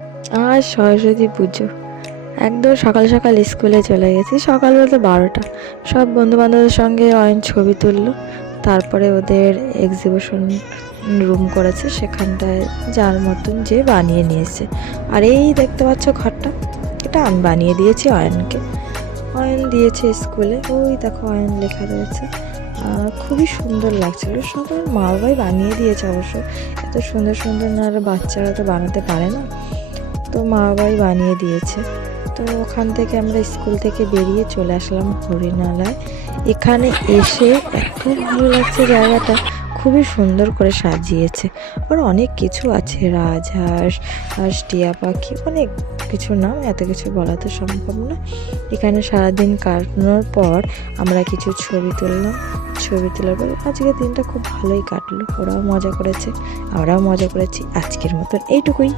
আজ সরস্বতী পুজো, একদম সকাল সকাল স্কুলে চলে গেছি। সকাল বলতে 12টা। সব বন্ধুবান্ধবের সঙ্গে অয়ন ছবি তুললো। তারপরে ওদের এক্সিবিশন রুম করেছে, সেখানটায় যার মতন যে বানিয়ে নিয়েছে। আর এই দেখতে পাচ্ছ ঘরটা, এটা আমি বানিয়ে দিয়েছি অয়নকে। অয়ন দিয়েছে স্কুলে, ওই দেখো অয়ন লেখা রয়েছে। খুবই সুন্দর লাগছিল। সবাই মা বাবাই বানিয়ে দিয়েছে অবশ্য। এত সুন্দর সুন্দর না বাচ্চারা তো বানাতে পারে না, তো মা বাবাই বানিয়ে দিয়েছে। তো ওখান থেকে আমরা স্কুল থেকে বেরিয়ে চলে আসলাম হরিণালয়। এখানে এসে এত ভালো লাগছে জায়গাটা, খুবই সুন্দর করে সাজিয়েছে। আর অনেক কিছু আছে, রাজহাঁস, হাঁস, টিয়া পাখি, অনেক কিছু নাম, এত কিছু বলা তো সম্ভব না। এখানে সারাদিন কাটানোর পর আমরা কিছু ছবি তুললাম। ছবি তোলার পর আজকের দিনটা খুব ভালোই কাটলো। ওরাও মজা করেছে, আমরাও মজা করেছি। আজকের মতন এইটুকুই।